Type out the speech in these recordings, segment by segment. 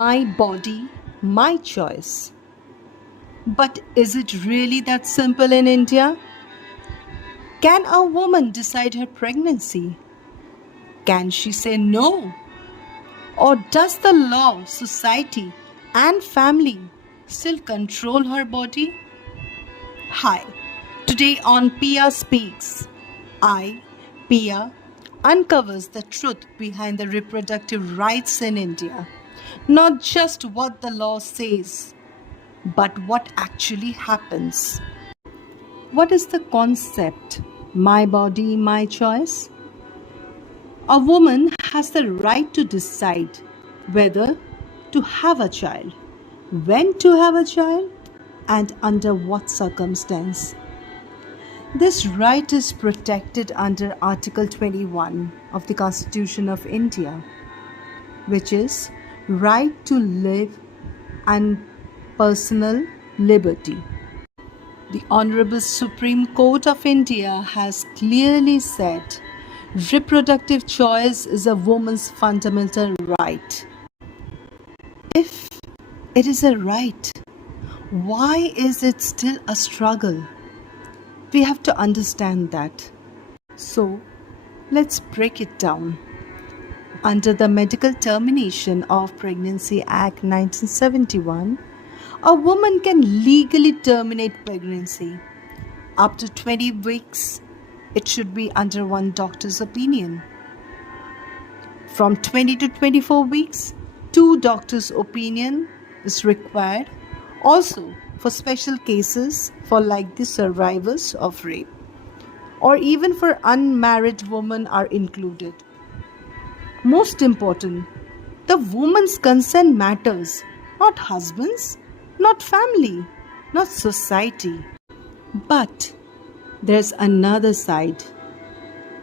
My body, my choice. But is it really that simple in India? Can a woman decide her pregnancy? Can she say no? Or does the law, society, and family still control her body? Hi, today on Piya Speaks, Piya, uncovers the truth behind the reproductive rights in India. Not just what the law says, but what actually happens. What is the concept? My body, my choice? A woman has the right to decide whether to have a child, when to have a child, and under what circumstance. This right is protected under Article 21 of the Constitution of India, which is right to live and personal liberty. The Honorable Supreme Court of India has clearly said reproductive choice is a woman's fundamental right. If it is a right, why is it still a struggle? We have to understand that. So, let's break it down. Under the Medical Termination of Pregnancy Act 1971, a woman can legally terminate pregnancy. Up to 20 weeks, it should be under one doctor's opinion. From 20 to 24 weeks, two doctors' opinion is required. Also, for special cases for like the survivors of rape, or even for unmarried women are included. Most important, the woman's consent matters, not husband's, not family, not society. But there's another side.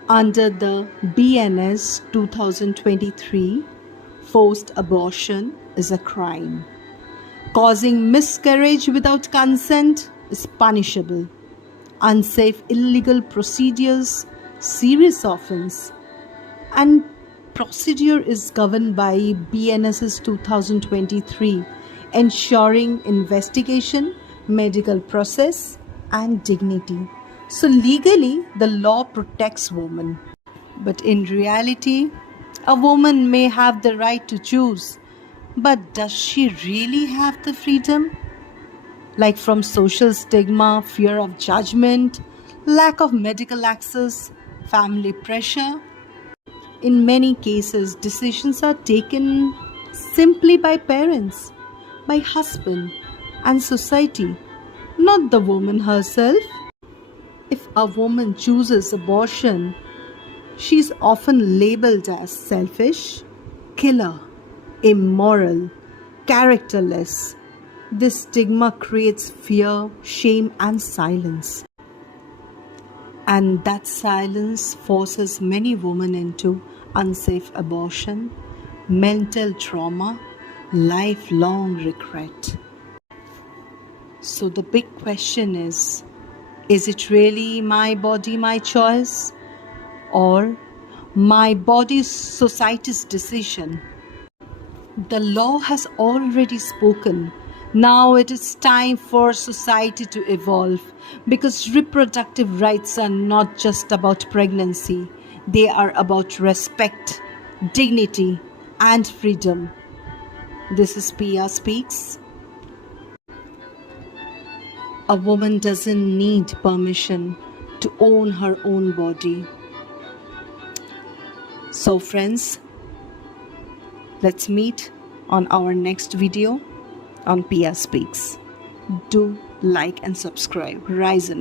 Under the BNS 2023, forced abortion is a crime. Causing miscarriage without consent is punishable. Unsafe illegal procedures, serious offense. And procedure is governed by BNSS 2023, ensuring investigation, medical process, and dignity. So legally, the law protects women. But in reality, a woman may have the right to choose. But does she really have the freedom? Like from social stigma, fear of judgment, lack of medical access, family pressure? In many cases, decisions are taken simply by parents, by husband, and society, not the woman herself. If a woman chooses abortion, she is often labeled as selfish, killer, immoral, characterless. This stigma creates fear, shame, and silence. And that silence forces many women into unsafe abortion, mental trauma, lifelong regret. So the big question is it really my body, my choice? Or my body, society's decision? The law has already spoken. Now it is time for society to evolve, because reproductive rights are not just about pregnancy. They are about respect, dignity, and freedom. This is Piya Speaks. A woman doesn't need permission to own her own body. So friends, let's meet on our next video on Piya Speaks. Do like and subscribe. Rise and